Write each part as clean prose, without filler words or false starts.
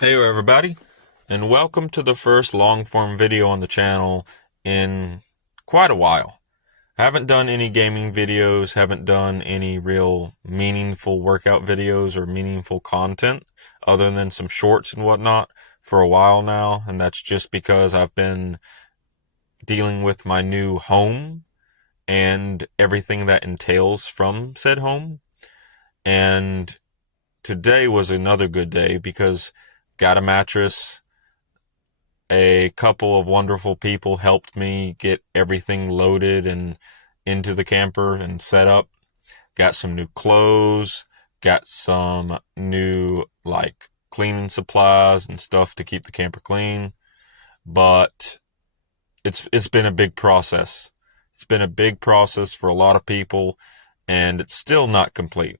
Hey everybody, and welcome to the first long-form video on the channel in quite a while. Haven't done any gaming videos, haven't done any real meaningful workout videos or meaningful content other than some shorts and whatnot for a while now, and that's just because I've been dealing with my new home and everything that entails from said home. And today was another good day because got a mattress. A couple of wonderful people helped me get everything loaded and into the camper and set up. Got some new clothes, got some new cleaning supplies and stuff to keep the camper clean. But it's been a big process. It's been a big process for a lot of people, and it's still not complete.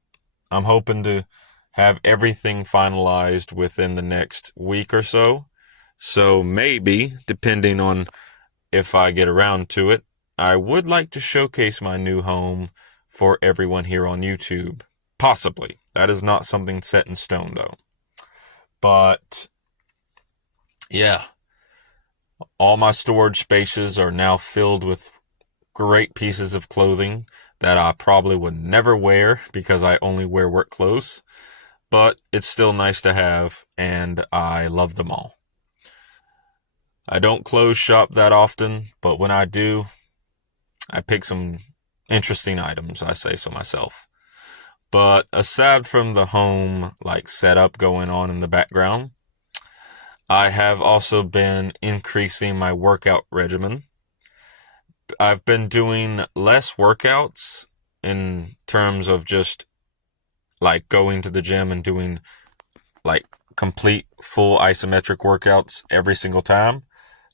I'm hoping to have everything finalized within the next week or so. So maybe, depending on if I get around to it, I would like to showcase my new home for everyone here on YouTube. Possibly. That is not something set in stone, though. But yeah, all my storage spaces are now filled with great pieces of clothing that I probably would never wear because I only wear work clothes. But it's still nice to have, and I love them all. I don't clothes shop that often, but when I do, I pick some interesting items, I say so myself. But aside from the home setup going on in the background, I have also been increasing my workout regimen. I've been doing less workouts in terms of just going to the gym and doing like complete full isometric workouts every single time.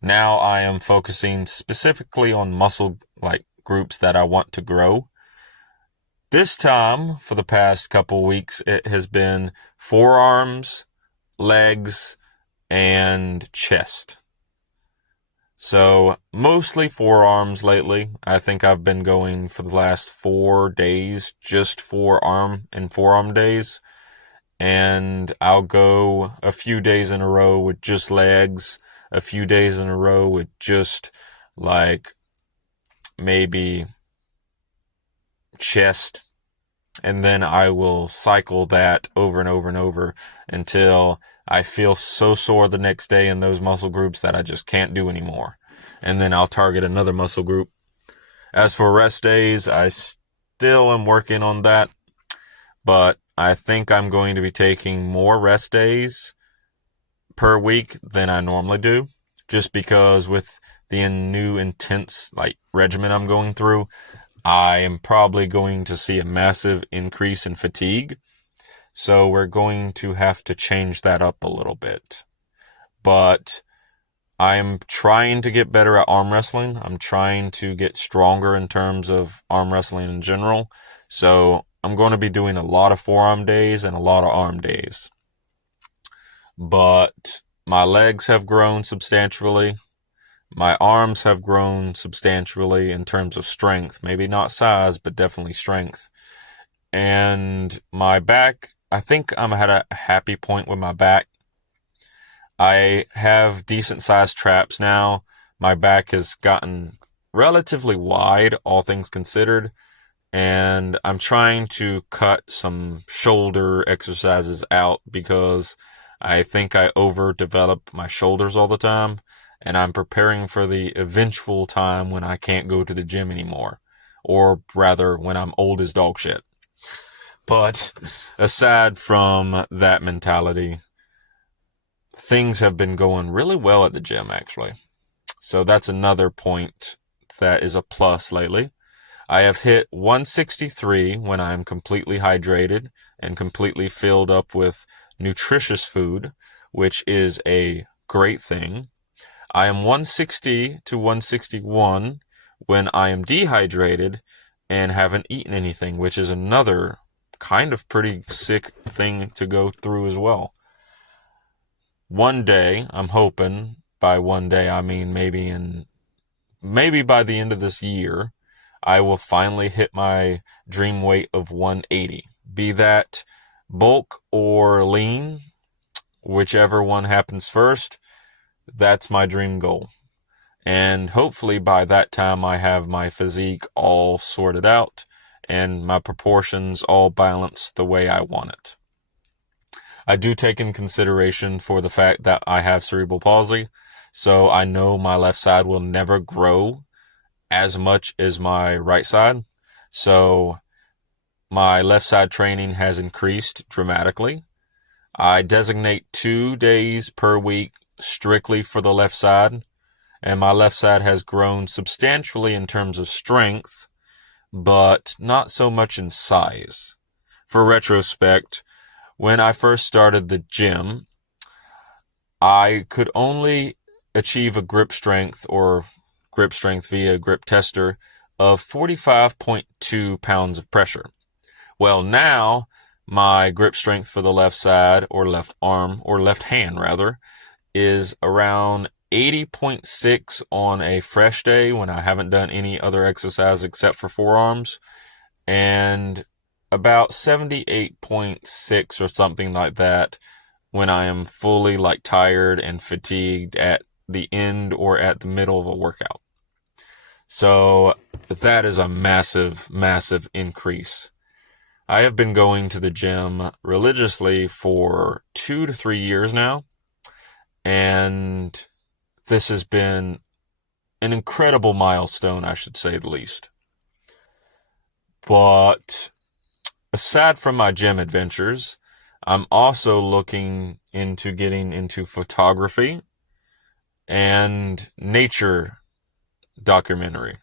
Now I am focusing specifically on muscle groups that I want to grow. This time, for the past couple weeks, it has been forearms, legs, and chest. So, mostly forearms lately. I think I've been going for the last 4 days, just forearm and forearm days. And I'll go a few days in a row with just legs, a few days in a row with just maybe chest, and then I will cycle that over and over and over until I feel so sore the next day in those muscle groups that I just can't do anymore. And then I'll target another muscle group. As for rest days, I still am working on that, but I think I'm going to be taking more rest days per week than I normally do, just because with the new intense regimen I'm going through, I am probably going to see a massive increase in fatigue. So we're going to have to change that up a little bit. But I'm trying to get better at arm wrestling. I'm trying to get stronger in terms of arm wrestling in general. So I'm going to be doing a lot of forearm days and a lot of arm days. But my legs have grown substantially. My arms have grown substantially in terms of strength. Maybe not size, but definitely strength. And my back, I think I'm at a happy point with my back. I have decent sized traps now. My back has gotten relatively wide, all things considered. And I'm trying to cut some shoulder exercises out because I think I overdevelop my shoulders all the time. And I'm preparing for the eventual time when I can't go to the gym anymore. Or rather, when I'm old as dog shit. But aside from that mentality, things have been going really well at the gym, actually. So that's another point that is a plus lately. I have hit 163 when I'm completely hydrated and completely filled up with nutritious food, which is a great thing. I am 160 to 161 when I am dehydrated and haven't eaten anything, which is another kind of pretty sick thing to go through as well. One day, I'm hoping, by one day I mean maybe by the end of this year, I will finally hit my dream weight of 180. Be that bulk or lean, whichever one happens first, that's my dream goal. And hopefully by that time I have my physique all sorted out and my proportions all balanced the way I want it. I do take in consideration for the fact that I have cerebral palsy, so I know my left side will never grow as much as my right side. So my left side training has increased dramatically. I designate 2 days per week strictly for the left side, and my left side has grown substantially in terms of strength, but not so much in size. For retrospect, when I first started the gym, I could only achieve a grip strength via grip tester of 45.2 pounds of pressure. Well, now my grip strength for the left side, or left arm, or left hand rather, is around 80.6 on a fresh day when I haven't done any other exercise except for forearms, and about 78.6 or something like that when I am fully tired and fatigued at the end or at the middle of a workout. So that is a massive, massive increase. I have been going to the gym religiously for 2 to 3 years now, and this has been an incredible milestone, I should say the least. But aside from my gym adventures, I'm also looking into getting into photography and nature documentary.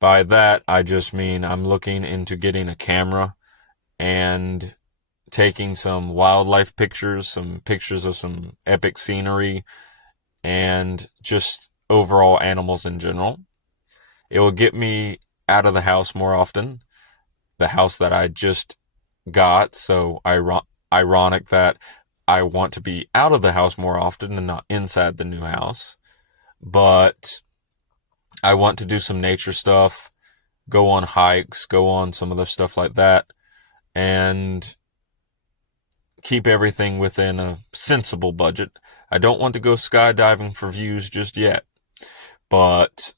By that, I just mean I'm looking into getting a camera and taking some wildlife pictures, some pictures of some epic scenery, and just overall animals in general. It will get me out of the house more often. The house that I just got, so ironic that I want to be out of the house more often and not inside the new house. But I want to do some nature stuff, go on hikes, go on some other stuff like that, and keep everything within a sensible budget. I don't want to go skydiving for views just yet, but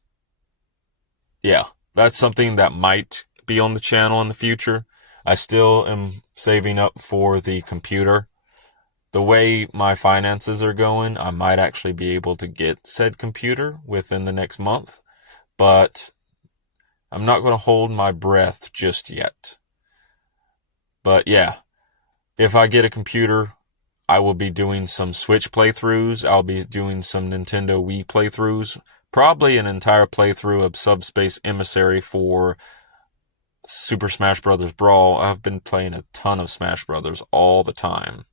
yeah, that's something that might be on the channel in the future. I still am saving up for the computer. The way my finances are going, I might actually be able to get said computer within the next month, but I'm not going to hold my breath just yet. But yeah, if I get a computer, I will be doing some Switch playthroughs. I'll be doing some Nintendo Wii playthroughs. Probably an entire playthrough of Subspace Emissary for Super Smash Bros. Brawl. I've been playing a ton of Smash Bros. All the time.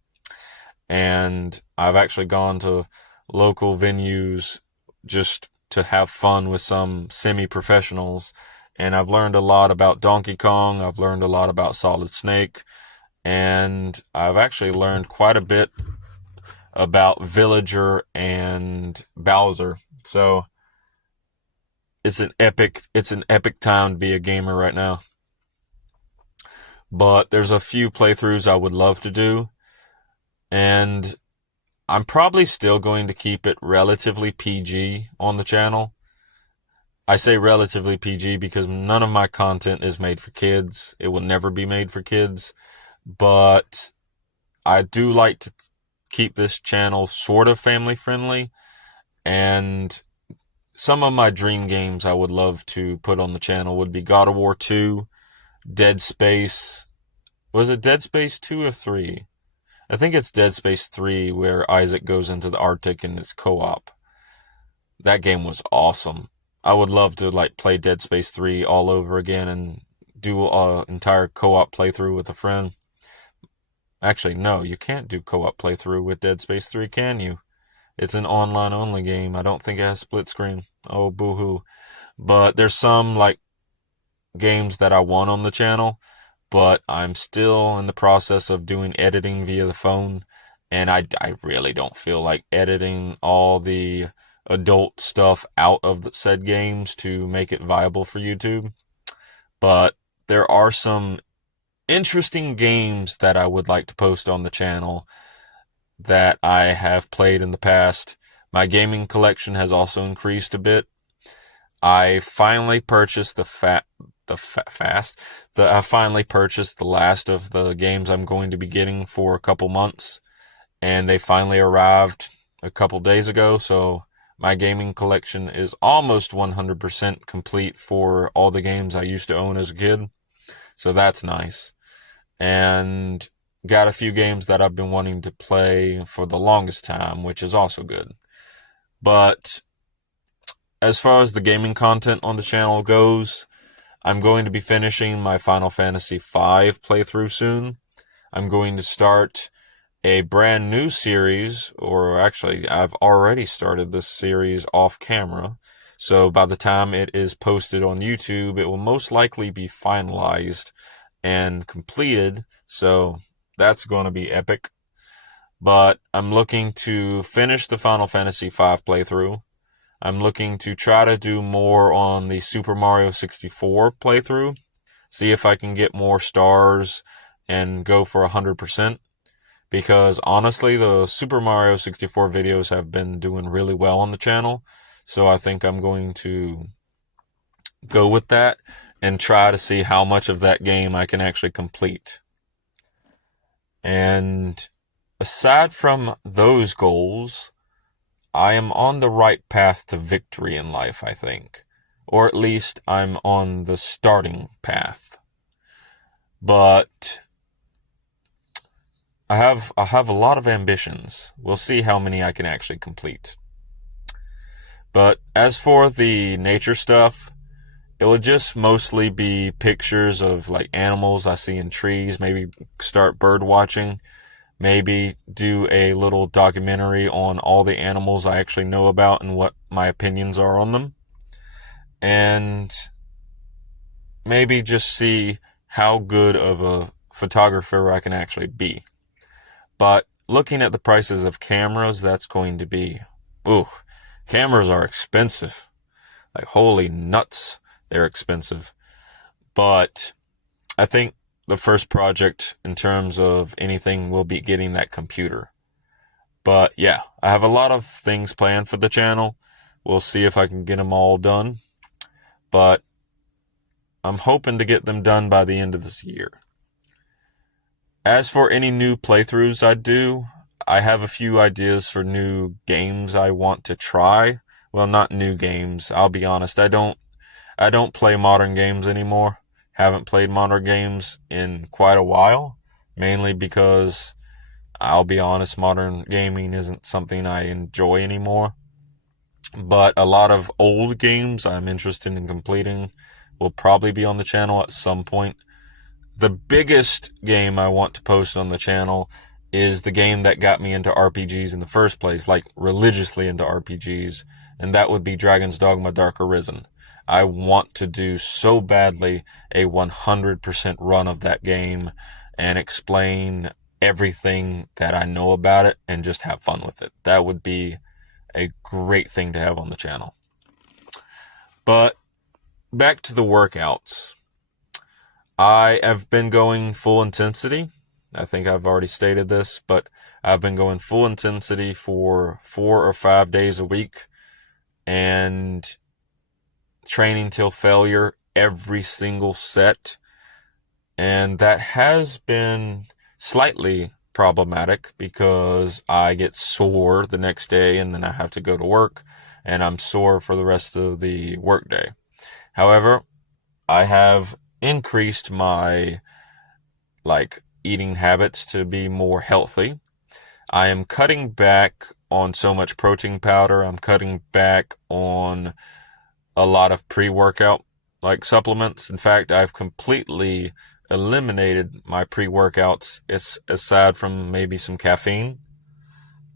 And I've actually gone to local venues just to have fun with some semi-professionals. And I've learned a lot about Donkey Kong. I've learned a lot about Solid Snake. And I've actually learned quite a bit about Villager and Bowser. So it's an epic time to be a gamer right now. But there's a few playthroughs I would love to do, and I'm probably still going to keep it relatively PG on the channel. I say relatively PG because none of my content is made for kids. It will never be made for kids. But I do like to keep this channel sort of family friendly, and some of my dream games I would love to put on the channel would be God of War 2, Dead Space. Was it Dead Space 2 or 3? I think it's Dead Space 3 where Isaac goes into the Arctic and it's co-op. That game was awesome. I would love to play Dead Space 3 all over again and do an entire co-op playthrough with a friend. Actually, no, you can't do co-op playthrough with Dead Space 3, can you? It's an online-only game. I don't think it has split screen. Oh, boo-hoo. But there's some, games that I want on the channel, but I'm still in the process of doing editing via the phone, and I really don't feel like editing all the adult stuff out of the said games to make it viable for YouTube. But there are some interesting games that I would like to post on the channel that I have played in the past. My gaming collection has also increased a bit. I finally purchased I finally purchased the last of the games I'm going to be getting for a couple months, and they finally arrived a couple days ago, so my gaming collection is almost 100% complete for all the games I used to own as a kid, so that's nice. And got a few games that I've been wanting to play for the longest time, which is also good. But as far as the gaming content on the channel goes, I'm going to be finishing my Final Fantasy V playthrough soon. I'm going to start a brand new series, or actually, I've already started this series off camera. So by the time it is posted on YouTube, it will most likely be finalized and completed. So that's going to be epic. But I'm looking to finish the Final Fantasy V playthrough. I'm looking to try to do more on the Super Mario 64 playthrough. See if I can get more stars and go for 100%. Because honestly, the Super Mario 64 videos have been doing really well on the channel. So I think I'm going to go with that and try to see how much of that game I can actually complete. And aside from those goals, I am on the right path to victory in life, I think. Or at least I'm on the starting path. But I have a lot of ambitions. We'll see how many I can actually complete. But as for the nature stuff, it will just mostly be pictures of like animals I see in trees, maybe start bird watching, maybe do a little documentary on all the animals I actually know about and what my opinions are on them. And maybe just see how good of a photographer I can actually be. But looking at the prices of cameras, that's going to be, cameras are expensive. Like, holy nuts, they're expensive. But I think the first project in terms of anything will be getting that computer. But yeah, I have a lot of things planned for the channel. We'll see if I can get them all done. But I'm hoping to get them done by the end of this year. As for any new playthroughs I do, I have a few ideas for new games I want to try. Well, not new games. I'll be honest, I don't play modern games anymore. Haven't played modern games in quite a while, mainly because I'll be honest, modern gaming isn't something I enjoy anymore. But a lot of old games I'm interested in completing will probably be on the channel at some point. The biggest game I want to post on the channel is the game that got me into RPGs in the first place, like religiously into RPGs, and that would be Dragon's Dogma Dark Arisen. I want to do so badly a 100% run of that game and explain everything that I know about it and just have fun with it. That would be a great thing to have on the channel. But back to the workouts. I have been going full intensity. I think I've already stated this, but I've been going full intensity for 4 or 5 days a week and training till failure every single set. And that has been slightly problematic because I get sore the next day and then I have to go to work and I'm sore for the rest of the workday. However, I have increased my eating habits to be more healthy. I am cutting back on so much protein powder. I'm cutting back on a lot of pre-workout supplements. In fact, I've completely eliminated my pre-workouts aside from maybe some caffeine.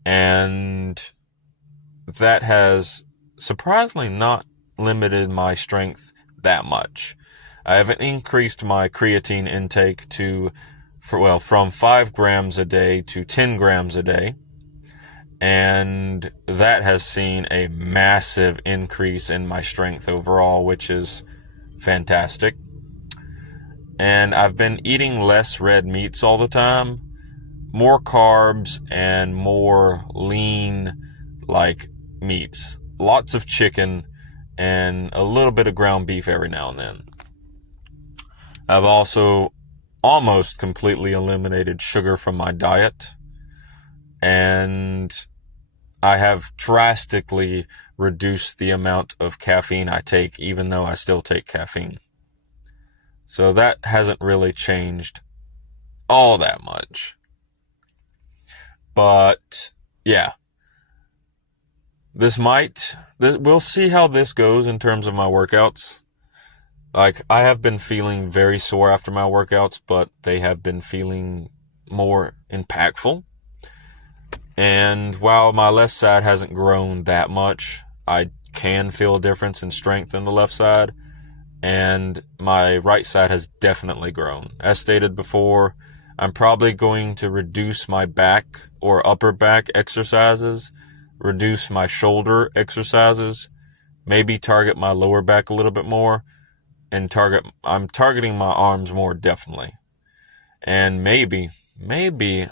And that has surprisingly not limited my strength that much. I have increased my creatine intake from 5 grams a day to 10 grams a day. And that has seen a massive increase in my strength overall, which is fantastic. And I've been eating less red meats all the time, more carbs and more lean like meats. Lots of chicken and a little bit of ground beef every now and then. I've also almost completely eliminated sugar from my diet, and I have drastically reduced the amount of caffeine I take, even though I still take caffeine. So that hasn't really changed all that much. But yeah, we'll see how this goes in terms of my workouts. Like, I have been feeling very sore after my workouts, but they have been feeling more impactful. And while my left side hasn't grown that much, I can feel a difference in strength in the left side. And my right side has definitely grown. As stated before, I'm probably going to reduce my back or upper back exercises, reduce my shoulder exercises, maybe target my lower back a little bit more, and I'm targeting my arms more, definitely. And maybe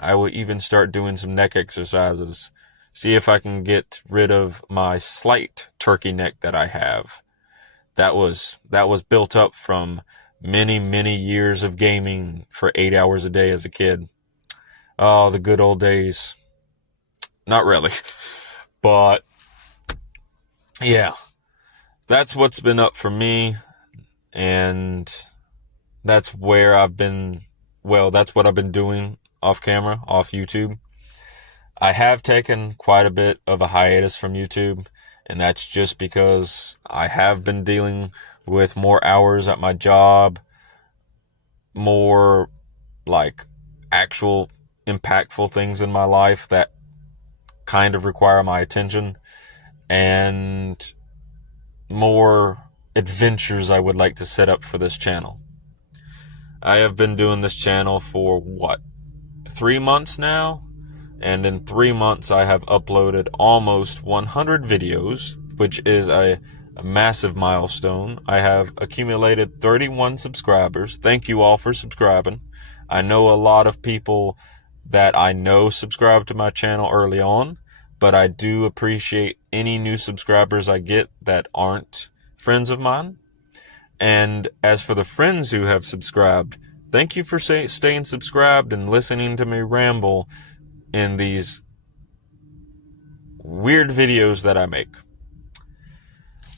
I will even start doing some neck exercises. See if I can get rid of my slight turkey neck that I have. That was built up from many years of gaming for 8 hours a day as a kid. Oh, the good old days. Not really. But yeah, that's what's been up for me, and that's where that's what I've been doing off camera, off YouTube. I have taken quite a bit of a hiatus from YouTube, and that's just because I have been dealing with more hours at my job, more like actual impactful things in my life that kind of require my attention, and more adventures I would like to set up for this channel. I have been doing this channel for 3 months now, and in 3 months I have uploaded almost 100 videos, which is a massive milestone. I have accumulated 31 subscribers. Thank you all for subscribing. I know a lot of people that I know subscribe to my channel early on, but I do appreciate any new subscribers I get that aren't friends of mine. And as for the friends who have subscribed, thank you for staying subscribed and listening to me ramble in these weird videos that I make.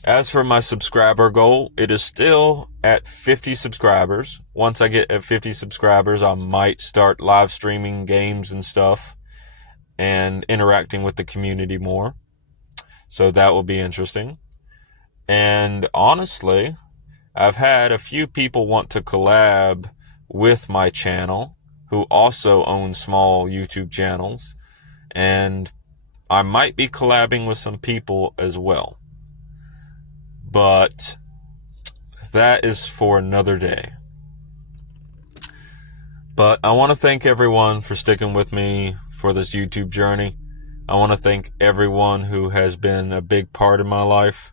As for my subscriber goal, it is still at 50 subscribers. Once I get at 50 subscribers, I might start live streaming games and stuff and interacting with the community more. So that will be interesting. And honestly, I've had a few people want to collab with my channel who also own small YouTube channels, and I might be collabing with some people as well. But that is for another day. But I want to thank everyone for sticking with me for this YouTube journey. I want to thank everyone who has been a big part of my life.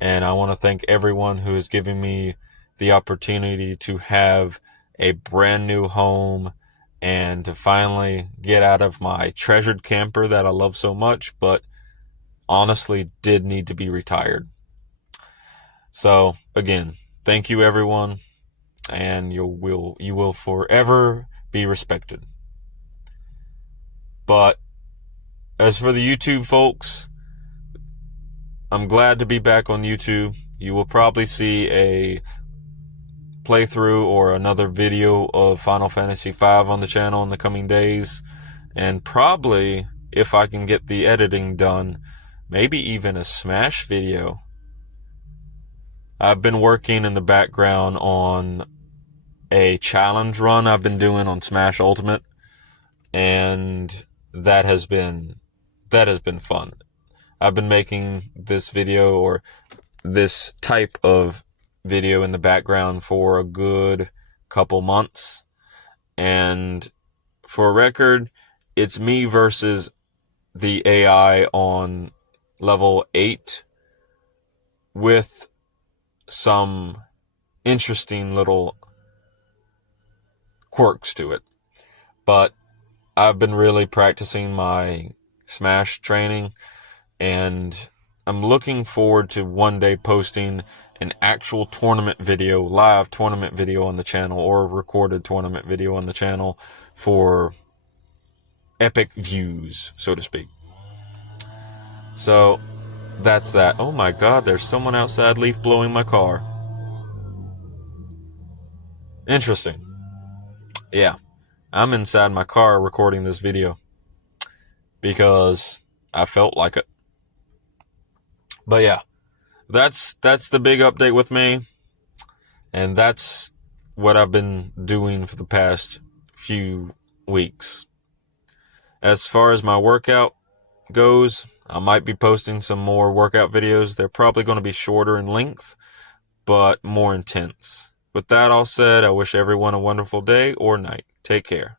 And I want to thank everyone who is giving me the opportunity to have a brand new home and to finally get out of my treasured camper that I love so much, but honestly did need to be retired. So again, thank you everyone, and you will forever be respected. But as for the YouTube folks, I'm glad to be back on YouTube. You will probably see a playthrough or another video of Final Fantasy V on the channel in the coming days, and probably, if I can get the editing done, maybe even a Smash video. I've been working in the background on a challenge run I've been doing on Smash Ultimate, and that has been fun. I've been making this video, or this type of video, in the background for a good couple months, and for a record, it's me versus the AI on level 8 with some interesting little quirks to it. But I've been really practicing my Smash training, and I'm looking forward to one day posting an actual tournament video, live tournament video on the channel, or a recorded tournament video on the channel for epic views, so to speak. So that's that. Oh my god, there's someone outside leaf blowing my car. Interesting. Yeah, I'm inside my car recording this video because I felt like it. But yeah, that's the big update with me, and that's what I've been doing for the past few weeks. As far as my workout goes, I might be posting some more workout videos. They're probably going to be shorter in length, but more intense. With that all said, I wish everyone a wonderful day or night. Take care.